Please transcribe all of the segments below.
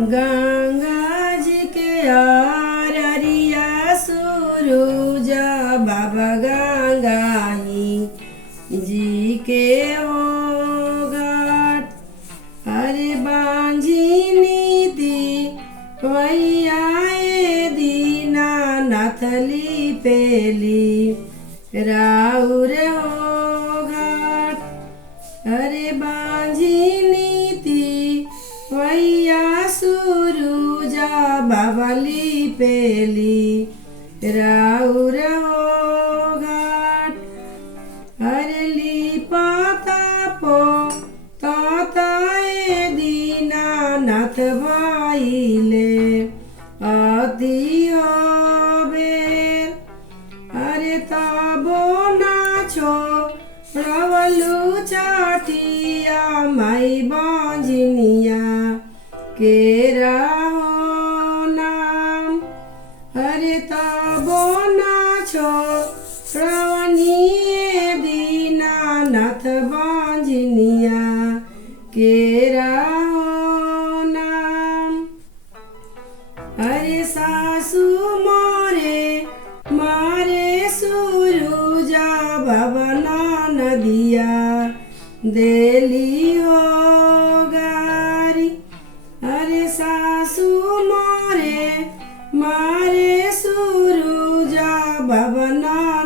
गंगा जी के आररिया सुरुजा बाबा गंगाई जी के ओ घाट। अरे बांझी नीति वैया दीना नाथली पेली राउर हो घाट। अरे बांझी नीति वैया सुरुजा बाबली पेली राउर हो घाट। अरे लिपाता पो ताताए दीना नाथ भाईले अति बेर। अरे ताबो नाचो रवलु चाटिया माई बांझनिया केरा हो नाम। अरे ताबो नाचो रवनिए दीना नाथ बांझनिया केरा हो नाम। अरे सासू मोरे मारे सुरुजा बाबा नदिया देली हो गारी। अरे सासू मोरे मारे सुरुजा बाबा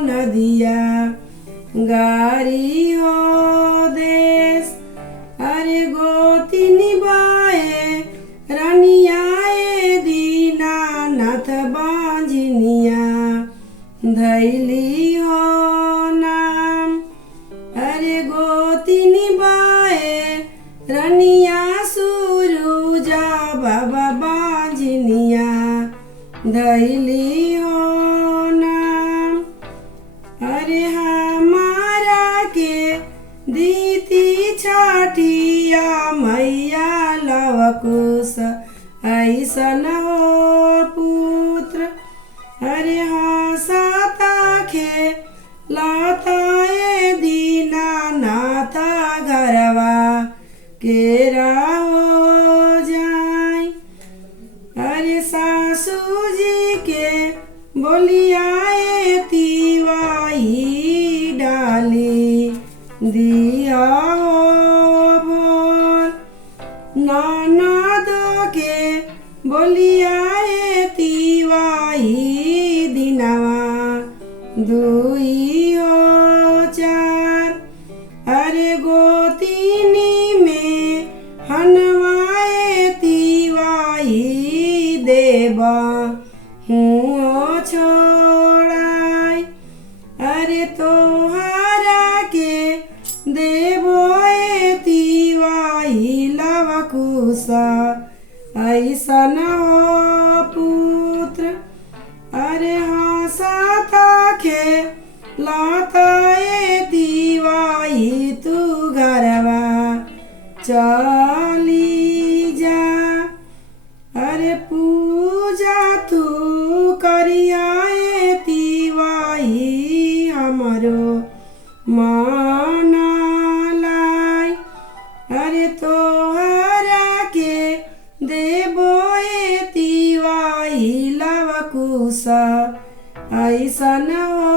नदिया गारी हो देश। अरे गोतिनी बाए रनियाए दीना नाथ बांझनिया धैली हो नाम। अरे गोतिनी बाए रनिया सुरुजा बाबा बांझनिया धैली हो नाम। अरे हमारा के दीती छाटिया मैया लवकुश ऐसन हो पुत्र। अरे हंसता खे लाताए दीना नाथा घरवा केरा हो जाए। अरे सासू जी के बोलियाए तिवाई डाली दिया हो बोल। ननद के बोलियाए तिवाई दिनवा दुई हो चार। अरे गोतिनी में हनवाए तिवाई देवा हूँ छोड़ाई। अरे तोहरा के देवो तिवाई लवकुशा ऐसन हो पुत्र। अरे हंसता खे लाताए तिवाई तू घरवा चली जा। अरे पूजा तू करियाए तिवाई हमरो मान लाई। अरे तोहरा के देवो तिवाई लवकुशा ऐसन हो।